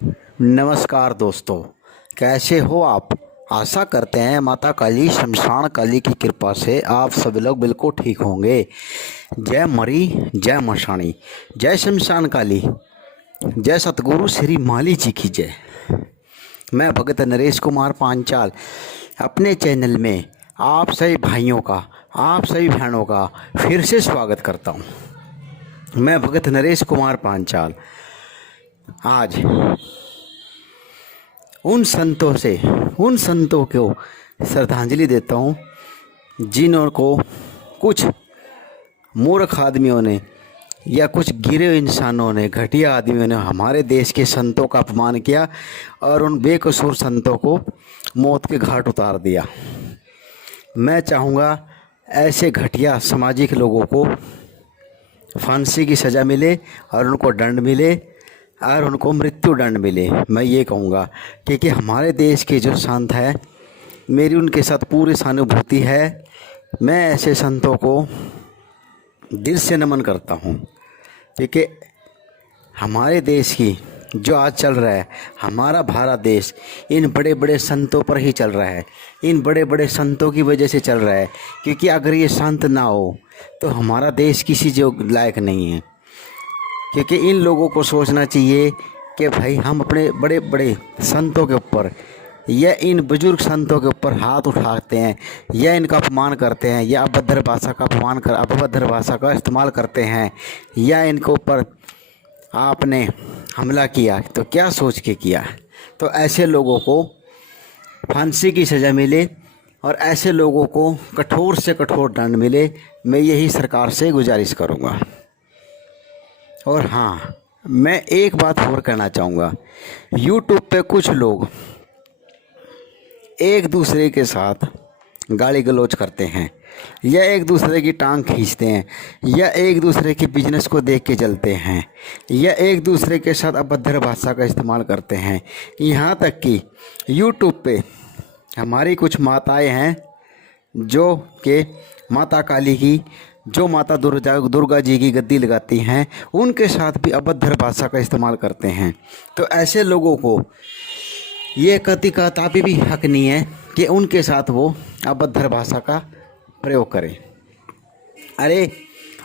नमस्कार दोस्तों, कैसे हो आप। आशा करते हैं माता काली शमशान काली की कृपा से आप सभी लोग बिल्कुल ठीक होंगे। जय मरी, जय मशानी, जय शमशान काली, जय सतगुरु श्री माली जी की जय। मैं भगत नरेश कुमार पांचाल अपने चैनल में आप सभी भाइयों का, आप सभी बहनों का फिर से स्वागत करता हूँ। मैं भगत नरेश कुमार पांचाल आज उन संतों को श्रद्धांजलि देता हूँ जिन्हों को कुछ मूर्ख आदमियों ने या कुछ गिरे हुए इंसानों ने, घटिया आदमियों ने हमारे देश के संतों का अपमान किया और उन बेकसूर संतों को मौत के घाट उतार दिया। मैं चाहूँगा ऐसे घटिया सामाजिक लोगों को फांसी की सज़ा मिले और उनको दंड मिले और उनको मृत्यु दंड मिले। मैं ये कहूँगा क्योंकि हमारे देश के जो संत हैं, मेरी उनके साथ पूरी सहानुभूति है। मैं ऐसे संतों को दिल से नमन करता हूँ क्योंकि हमारे देश की जो आज चल रहा है, हमारा भारत देश इन बड़े बड़े संतों पर ही चल रहा है, इन बड़े बड़े संतों की वजह से चल रहा है। क्योंकि अगर ये संत ना हो तो हमारा देश किसी जो लायक नहीं है। क्योंकि इन लोगों को सोचना चाहिए कि भाई हम अपने बड़े बड़े संतों के ऊपर या इन बुजुर्ग संतों के ऊपर हाथ उठाते हैं या इनका अपमान करते हैं या अभद्र भाषा का अभद्र भाषा का इस्तेमाल करते हैं या इनके ऊपर आपने हमला किया तो क्या सोच के किया। तो ऐसे लोगों को फांसी की सज़ा मिले और ऐसे लोगों को कठोर से कठोर दंड मिले। मैं यही सरकार से गुजारिश करूँगा। और हाँ, मैं एक बात और कहना चाहूँगा। यूट्यूब पे कुछ लोग एक दूसरे के साथ गाली गलौज करते हैं या एक दूसरे की टांग खींचते हैं या एक दूसरे के बिजनेस को देख के चलते हैं या एक दूसरे के साथ अभद्र भाषा का इस्तेमाल करते हैं। यहाँ तक कि यूट्यूब पे हमारी कुछ माताएं हैं जो कि माता काली की, जो माता दुर्गा जी की गद्दी लगाती हैं, उनके साथ भी अभद्र भाषा का इस्तेमाल करते हैं। तो ऐसे लोगों को ये कति का ताबी भी हक नहीं है कि उनके साथ वो अभद्र भाषा का प्रयोग करें। अरे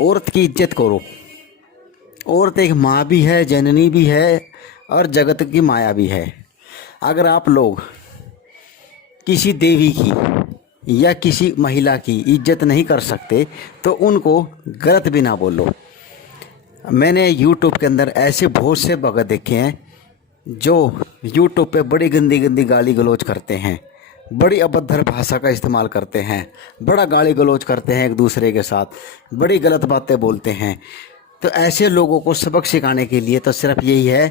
औरत की इज्जत करो। औरत एक माँ भी है, जननी भी है और जगत की माया भी है। अगर आप लोग किसी देवी की या किसी महिला की इज्जत नहीं कर सकते तो उनको गलत भी ना बोलो। मैंने यूट्यूब के अंदर ऐसे बहुत से भगत देखे हैं जो यूट्यूब पे बड़ी गंदी गंदी गाली गलौज करते हैं, बड़ी अभद्र भाषा का इस्तेमाल करते हैं, बड़ा गाली गलौज करते हैं एक दूसरे के साथ, बड़ी गलत बातें बोलते हैं। तो ऐसे लोगों को सबक सिखाने के लिए तो सिर्फ यही है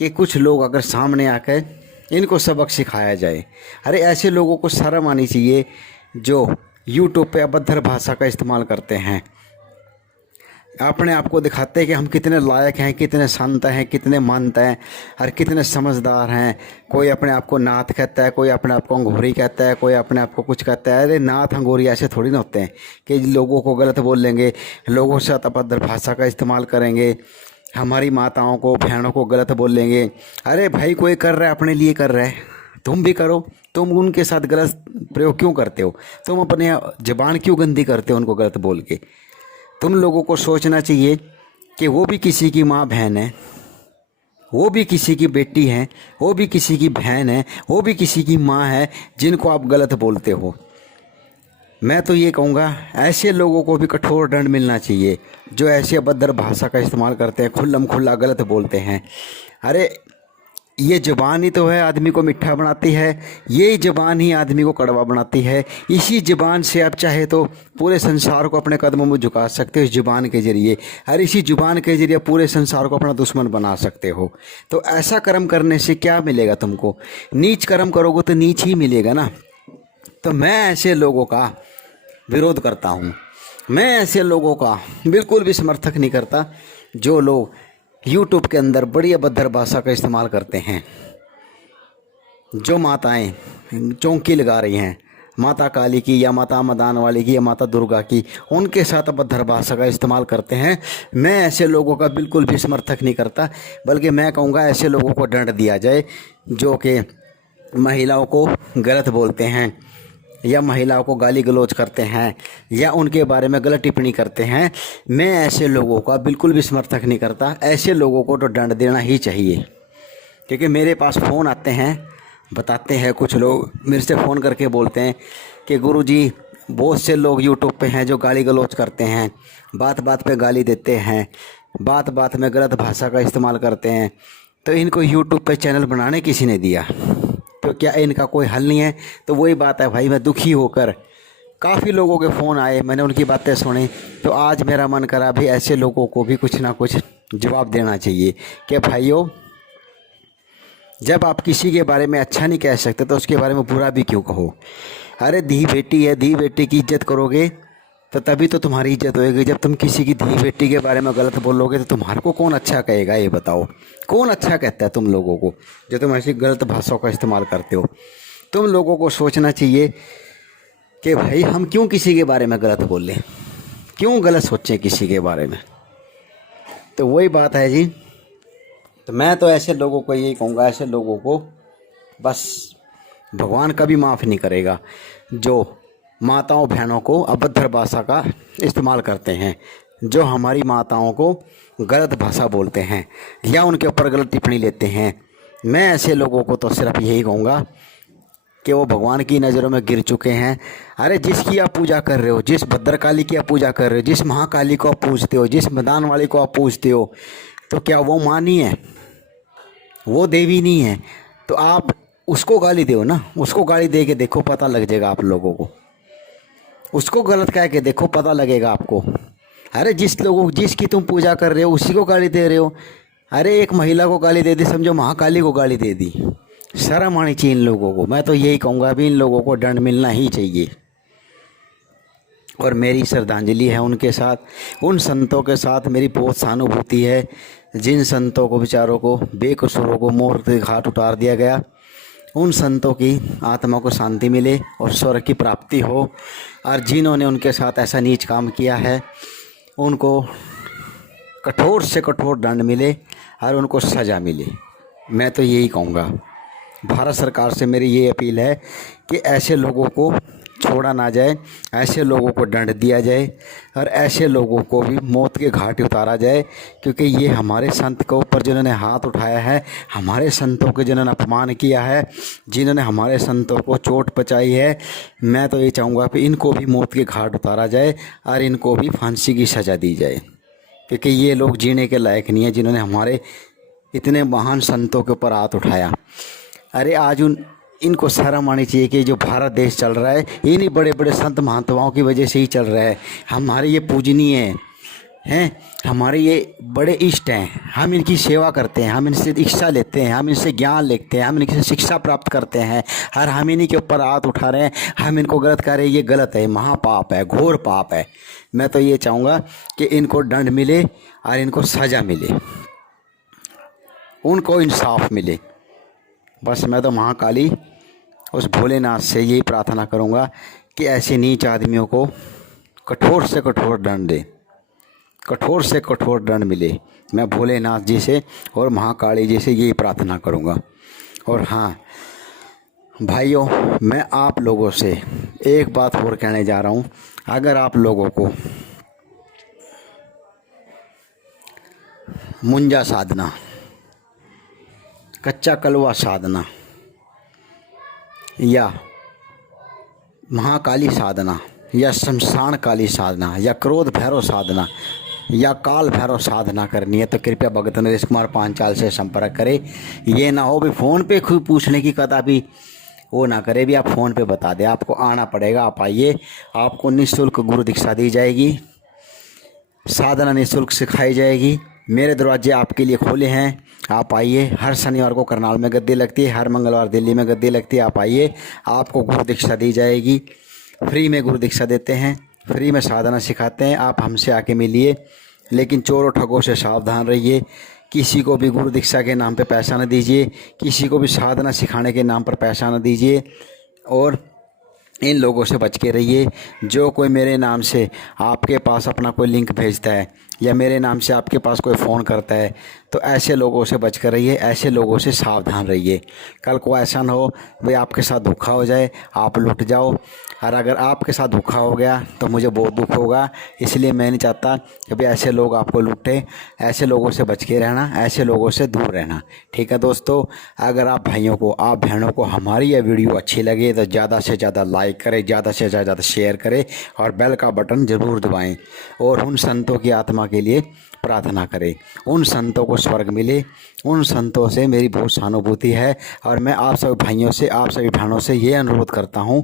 कि कुछ लोग अगर सामने आकर इनको सबक सिखाया जाए। अरे ऐसे लोगों को शर्म आनी चाहिए जो यूट्यूब पे अभद्र भाषा का इस्तेमाल करते हैं, अपने आप को दिखाते हैं कि हम कितने लायक हैं, कितने संत हैं, कितने महंत हैं और कितने समझदार हैं। कोई अपने आप को नाथ कहता है, कोई अपने आप को अंगूरी कहता है, कोई अपने आप को कुछ कहता है। अरे नाथ अंगूरी ऐसे थोड़ी ना होते हैं कि लोगों को गलत बोल लेंगे, लोगों से अभद्र भाषा का इस्तेमाल करेंगे, हमारी माताओं को, बहनों को गलत बोल लेंगे। अरे भाई कोई कर रहा है अपने लिए कर रहा है, तुम भी करो। तुम उनके साथ गलत प्रयोग क्यों करते हो? तुम अपने ज़बान क्यों गंदी करते हो उनको गलत बोल के? तुम लोगों को सोचना चाहिए कि वो भी किसी की माँ बहन है, वो भी किसी की बेटी है, वो भी किसी की बहन है, वो भी किसी की माँ है जिनको आप गलत बोलते हो। मैं तो ये कहूँगा ऐसे लोगों को भी कठोर दंड मिलना चाहिए जो ऐसी अभद्र भाषा का इस्तेमाल करते हैं, खुल्लम खुल्ला गलत बोलते हैं। अरे ये ज़बान ही तो है आदमी को मीठा बनाती है, यही ज़बान ही आदमी को कड़वा बनाती है। इसी ज़बान से आप चाहे तो पूरे संसार को अपने कदमों में झुका सकते हो, इस ज़बान के ज़रिए। और इसी ज़ुबान के ज़रिए पूरे संसार को अपना दुश्मन बना सकते हो। तो ऐसा कर्म करने से क्या मिलेगा तुमको? नीच कर्म करोगे तो नीच ही मिलेगा ना। तो मैं ऐसे लोगों का विरोध करता हूँ। मैं ऐसे लोगों का बिल्कुल भी समर्थक नहीं करता जो लोग यूट्यूब के अंदर बड़ी अभद्र भाषा का इस्तेमाल करते हैं। जो माताएं चौंकी लगा रही हैं, माता काली की या माता मदान वाली की या माता दुर्गा की, उनके साथ अभद्र भाषा का इस्तेमाल करते हैं। मैं ऐसे लोगों का बिल्कुल भी समर्थक नहीं करता, बल्कि मैं कहूँगा ऐसे लोगों को दंड दिया जाए जो कि महिलाओं को गलत बोलते हैं या महिलाओं को गाली गलौज करते हैं या उनके बारे में गलत टिप्पणी करते हैं। मैं ऐसे लोगों का बिल्कुल भी समर्थक नहीं करता। ऐसे लोगों को तो दंड देना ही चाहिए, क्योंकि मेरे पास फ़ोन आते हैं, बताते हैं कुछ लोग मेरे से फ़ोन करके बोलते हैं कि गुरुजी बहुत से लोग यूट्यूब पे हैं जो गाली गलौज करते हैं, बात बात पे गाली देते हैं, बात बात में गलत भाषा का इस्तेमाल करते हैं, तो इनको यूट्यूब पे चैनल बनाने किसी ने दिया? तो क्या इनका कोई हल नहीं है? तो वही बात है भाई, मैं दुखी होकर, काफ़ी लोगों के फ़ोन आए, मैंने उनकी बातें सुनी, तो आज मेरा मन करा भी ऐसे लोगों को भी कुछ ना कुछ जवाब देना चाहिए कि भाइयों, जब आप किसी के बारे में अच्छा नहीं कह सकते तो उसके बारे में बुरा भी क्यों कहो? अरे धी बेटी है, धी बेटी की इज्जत करोगे तो तभी तो तुम्हारी इज्जत होएगी। जब तुम किसी की धी बेटी के बारे में गलत बोलोगे तो तुम्हारे को कौन अच्छा कहेगा? ये बताओ, कौन अच्छा कहता है तुम लोगों को जो तुम ऐसी गलत भाषाओं का इस्तेमाल करते हो? तुम लोगों को सोचना चाहिए कि भाई हम क्यों किसी के बारे में गलत बोलें, क्यों गलत सोचें किसी के बारे में। तो वही बात है जी। तो मैं तो ऐसे लोगों को यही कहूँगा, ऐसे लोगों को बस भगवान कभी माफ़ नहीं करेगा जो माताओं बहनों को अभद्र भाषा का इस्तेमाल करते हैं, जो हमारी माताओं को गलत भाषा बोलते हैं या उनके ऊपर गलत टिप्पणी लेते हैं। मैं ऐसे लोगों को तो सिर्फ यही कहूँगा कि वो भगवान की नज़रों में गिर चुके हैं। अरे जिसकी आप पूजा कर रहे हो, जिस भद्रकाली की आप पूजा कर रहे हो, जिस महाकाली को आप पूजते हो, जिस मैदान वाली को आप पूजते हो, तो क्या वो माँ नहीं है? वो देवी नहीं है? तो आप उसको गाली दो ना, उसको गाली दे के देखो, पता लग जाएगा आप लोगों को। उसको गलत कह के देखो, पता लगेगा आपको। अरे जिसकी तुम पूजा कर रहे हो उसी को गाली दे रहे हो। अरे एक महिला को गाली दे दी, समझो महाकाली को गाली दे दी। शर्म आनी चाहिए इन लोगों को। मैं तो यही कहूँगा अभी इन लोगों को दंड मिलना ही चाहिए। और मेरी श्रद्धांजलि है उनके साथ, उन संतों के साथ मेरी बहुत सहानुभूति है जिन संतों को, बेचारों को, बेकसूरों को मौत के घाट उतार दिया गया। उन संतों की आत्मा को शांति मिले और स्वर्ग की प्राप्ति हो। और जिन्होंने उनके साथ ऐसा नीच काम किया है उनको कठोर से कठोर दंड मिले और उनको सज़ा मिले। मैं तो यही कहूँगा। भारत सरकार से मेरी ये अपील है कि ऐसे लोगों को छोड़ा ना जाए, ऐसे लोगों को दंड दिया जाए और ऐसे लोगों को भी मौत के घाट उतारा जाए, क्योंकि ये हमारे संत के ऊपर जिन्होंने हाथ उठाया है, हमारे संतों के जिन्होंने अपमान किया है, जिन्होंने हमारे संतों को चोट पहुंचाई है, मैं तो ये चाहूँगा कि इनको भी मौत के घाट उतारा जाए और इनको भी फांसी की सज़ा दी जाए, क्योंकि ये लोग जीने के लायक नहीं है जिन्होंने हमारे इतने महान संतों के ऊपर हाथ उठाया। अरे आज इनको शर्म आनी चाहिए कि जो भारत देश चल रहा है इन्हीं बड़े बड़े संत महात्माओं की वजह से ही चल रहा है। हमारे ये पूजनीय हैं, हमारे ये बड़े इष्ट हैं, हम इनकी सेवा करते हैं, हम इनसे दीक्षा लेते हैं, हम इनसे ज्ञान लेते हैं, हम इनसे शिक्षा प्राप्त करते हैं और हम इन्हीं के ऊपर हाथ उठा रहे हैं, हम इनको गलत कह रहे हैं। ये गलत है, महापाप है, घोर पाप है। मैं तो ये चाहूँगा कि इनको दंड मिले और इनको सज़ा मिले, उनको इंसाफ मिले। बस मैं तो महाकाली उस भोलेनाथ से यही प्रार्थना करूँगा कि ऐसे नीच आदमियों को कठोर से कठोर दंड दे, कठोर से कठोर दंड मिले। मैं भोलेनाथ जी से और महाकाली जी से यही प्रार्थना करूँगा। और हाँ भाइयों, मैं आप लोगों से एक बात और कहने जा रहा हूँ। अगर आप लोगों को मुंजा साधना, कच्चा कलवा साधना या महाकाली साधना या शमशान काली साधना या क्रोध भैरव साधना या काल भैरव साधना करनी है तो कृपया भगत नरेश कुमार पांचाल से संपर्क करें। ये ना हो भी फ़ोन पे खुद पूछने की कदा भी वो ना करे, भी आप फ़ोन पे बता दें। आपको आना पड़ेगा, आप आइए, आपको निःशुल्क गुरु दीक्षा दी जाएगी, साधना निःशुल्क सिखाई जाएगी। मेरे दरवाजे आपके लिए खोले हैं, आप आइए। हर शनिवार को करनाल में गद्दी लगती है, हर मंगलवार दिल्ली में गद्दी लगती है। आप आइए, आपको गुरु दीक्षा दी जाएगी। फ्री में गुरु दीक्षा देते हैं, फ्री में साधना सिखाते हैं। आप हमसे आके मिलिए, लेकिन चोरों ठगों से सावधान रहिए। किसी को भी गुरु दीक्षा के नाम पे पैसा न दीजिए, किसी को भी साधना सिखाने के नाम पर पैसा न दीजिए। और इन लोगों से बच के रहिए। जो कोई मेरे नाम से आपके पास अपना कोई लिंक भेजता है या मेरे नाम से आपके पास कोई फ़ोन करता है, तो ऐसे लोगों से बच कर रहिए, ऐसे लोगों से सावधान रहिए। कल को ऐसा ना हो भाई आपके साथ धोखा हो जाए, आप लुट जाओ। और अगर आपके साथ धोखा हो गया तो मुझे बहुत दुख होगा। इसलिए मैं नहीं चाहता कि भाई ऐसे लोग आपको लूटें। ऐसे लोगों से बच के रहना, ऐसे लोगों से दूर रहना। ठीक है दोस्तों, अगर आप भाइयों को, आप बहनों को हमारी यह वीडियो अच्छी लगे तो ज़्यादा से ज़्यादा लाइक करें, ज़्यादा से ज़्यादा शेयर करें और बेल का बटन ज़रूर दबाएं। और उन संतों की आत्मा के लिए प्रार्थना करें, उन संतों को स्वर्ग मिले। उन संतों से मेरी बहुत सहानुभूति है और मैं आप सभी भाइयों से, आप सभी बहनों से ये अनुरोध करता हूँ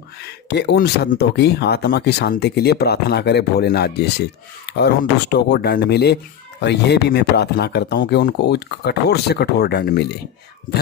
कि उन संतों की आत्मा की शांति के लिए प्रार्थना करें भोलेनाथ जी से, और उन दुष्टों को दंड मिले। और यह भी मैं प्रार्थना करता हूँ कि उनको कठोर से कठोर दंड मिले। धन्यवाद।